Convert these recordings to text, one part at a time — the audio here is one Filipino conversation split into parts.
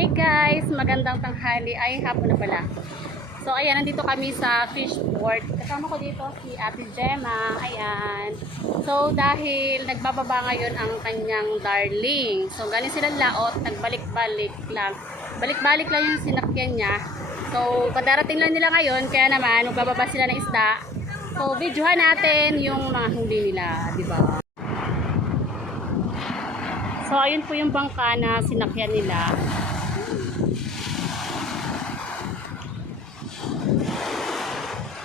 Hey guys, magandang tanghali. Ay, hapon na pala. So ayan, nandito kami sa fish port. Kasama ko dito si Ate Gemma. Ayan. So dahil nagbababa ngayon ang kanyang darling. So galing silang laot, nagbalik-balik lang. Balik-balik lang yung sinakyan niya. So padarating lang nila ngayon, kaya naman magbababa sila ng isda. So videohan natin yung mga huli nila, di ba? So ayun po yung bangka na sinakyan nila.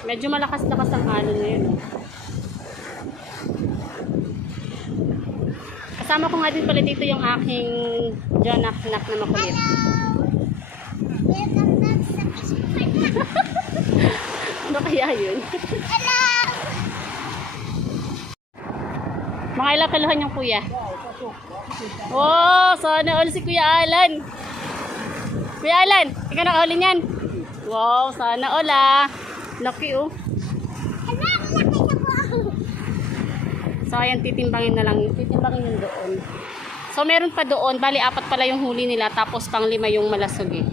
Medyo malakas-lakas ang alon ngayon. Kasama ko nga din pala dito yung aking janak-nak na makulit. Welcome back sa Fishport. Ano kaya yun? Hello! Mga ilang kiluhan yung kuya? Oh, sana all si Kuya Alan. Kuya Alan, ikaw nakahuli niyan? Wow, sana all ah. Laki oh. Hello! Laki na po! So ayan, titimbangin na lang. Titimbangin yung doon. So meron pa doon. Bali, 4 pala yung huli nila. Tapos pang 5 yung malasog eh.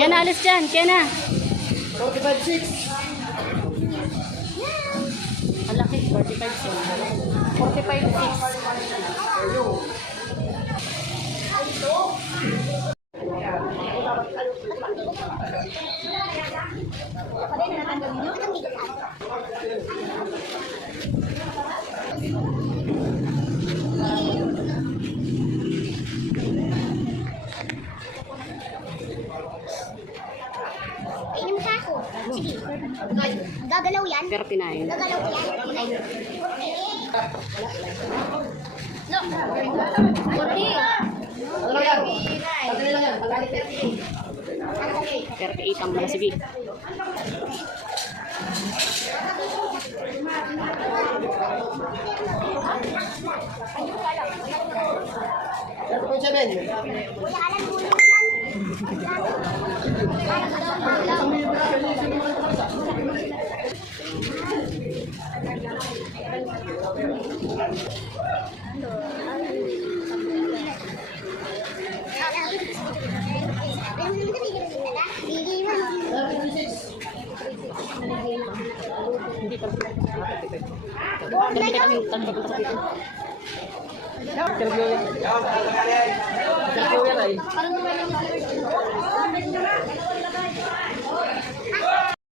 Yan na, alis dyan. Kaya na. 45.6. Malaki, 45 45.6. Inom ka ako. Sige. Gagalaw yan? 39. Gagalaw ko yan? No. 38 ang mala. Sige. Kuya Alan, huli mo yan. Hindi ka. Hindi ka yung tanong sa dito. Interview yan ay.